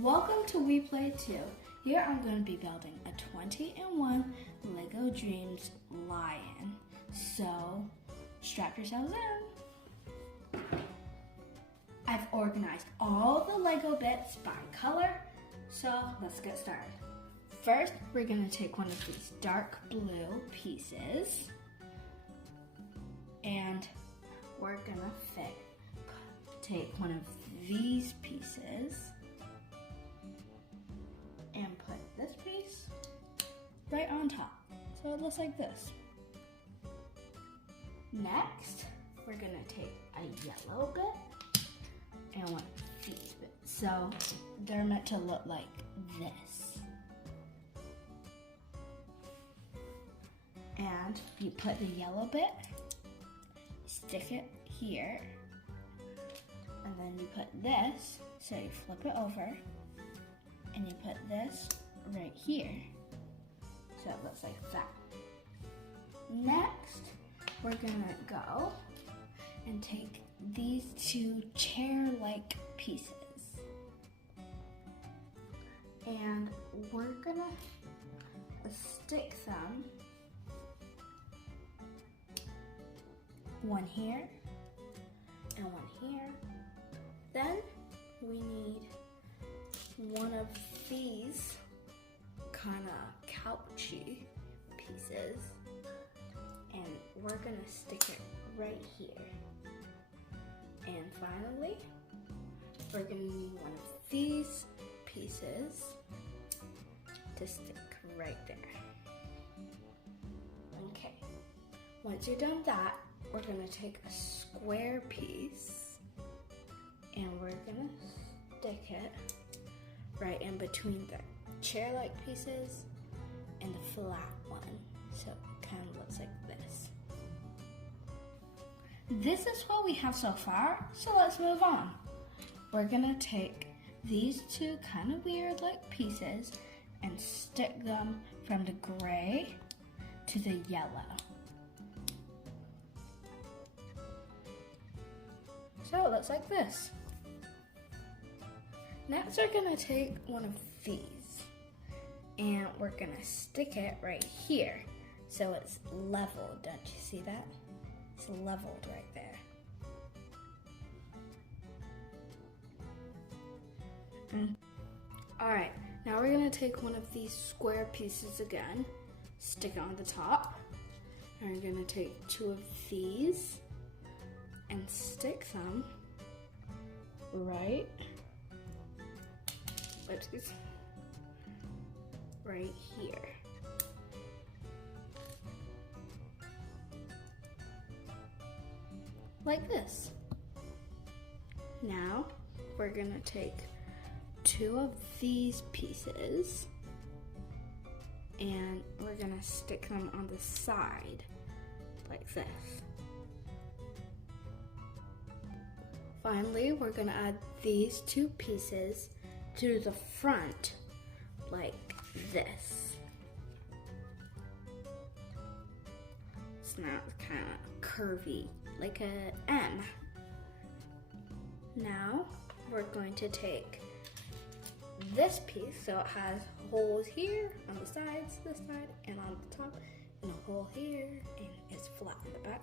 Welcome to We Play 2. Here I'm going to be building a 20-in-1 Lego Dreamz lion. So, strap yourselves in. I've organized all the Lego bits by color, so let's get started. First, we're going to take one of these dark blue pieces, and we're going to take one of these pieces and put this piece right on top, so it looks like this. Next, we're gonna take a yellow bit and one of these bits. So they're meant to look like this. And you put the yellow bit, stick it here, and then you put this, so you flip it over, and you put this right here, so it looks like that. Next, we're gonna go and take these two chair-like pieces, and we're gonna stick them one here and one here. Then we need one of these kind of couchy pieces, and we're gonna stick it right here. And finally, we're gonna need one of these pieces to stick right there. Okay, once you're done that, we're gonna take a square piece and we're gonna stick it right in between the chair-like pieces and the flat one, so it kind of looks like this. This is what we have so far, so let's move on. We're gonna take these two kind of weird-like pieces and stick them from the gray to the yellow. So it looks like this. Next, we're gonna take one of these and we're gonna stick it right here so it's leveled. Don't you see that? It's leveled right there. Alright, now we're gonna take one of these square pieces again, stick it on the top, and we're gonna take two of these and stick them right here. Like this. Now we're gonna take two of these pieces and we're gonna stick them on the side like this. Finally, we're gonna add these two pieces to the front like this. So now it's kind of curvy, like a M. Now we're going to take this piece, so it has holes here on the sides, this side, and on the top, and a hole here, and it's flat in the back.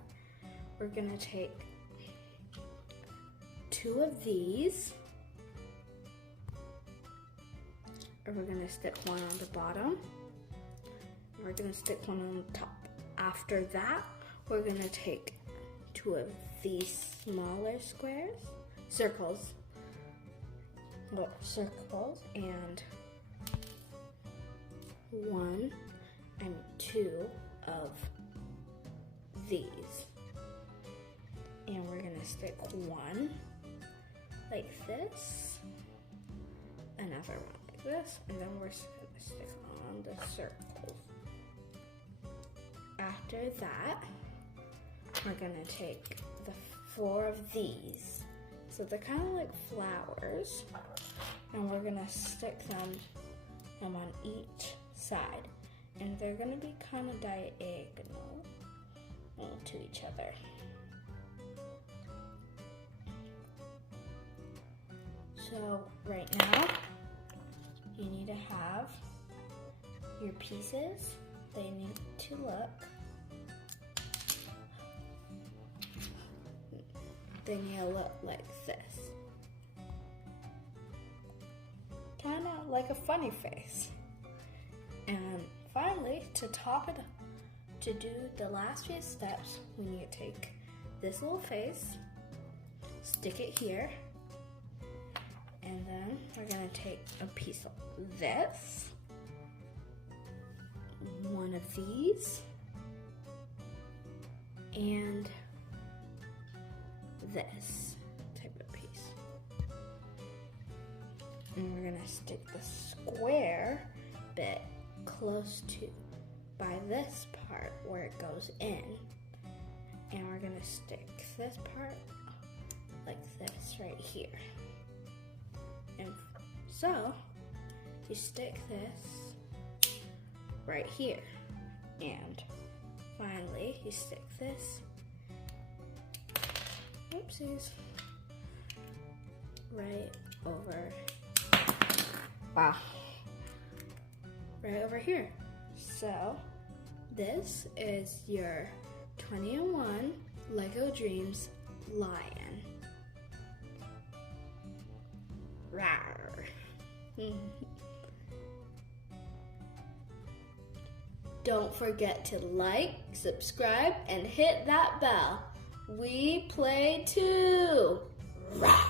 We're gonna take two of these, and we're gonna stick one on the bottom, and we're gonna stick one on the top. After that, we're gonna take two of these smaller circles, and two of these. And we're gonna stick one like this, another one like this, and then we're just gonna stick on the circles. After that, we're gonna take the four of these. So they're kind of like flowers, and we're gonna stick them on each side, and they're gonna be kind of diagonal to each other. So right now, you need to have your pieces. They need to look. They need to look like this. Kind of like a funny face. And finally, to top it up, to do the last few steps, we need to take this little face, stick it here, and then we're gonna take a piece of this, one of these, and this type of piece. And we're gonna stick the square bit close to by this part where it goes in. And we're gonna stick this part like this right here. And so you stick this right here. And finally you stick this, oopsies, right over, wow, right over here. So this is your 20-in-1 Lego Dreamzz lion. Rawr. Don't forget to like, subscribe, and hit that bell. We play too. Rawr.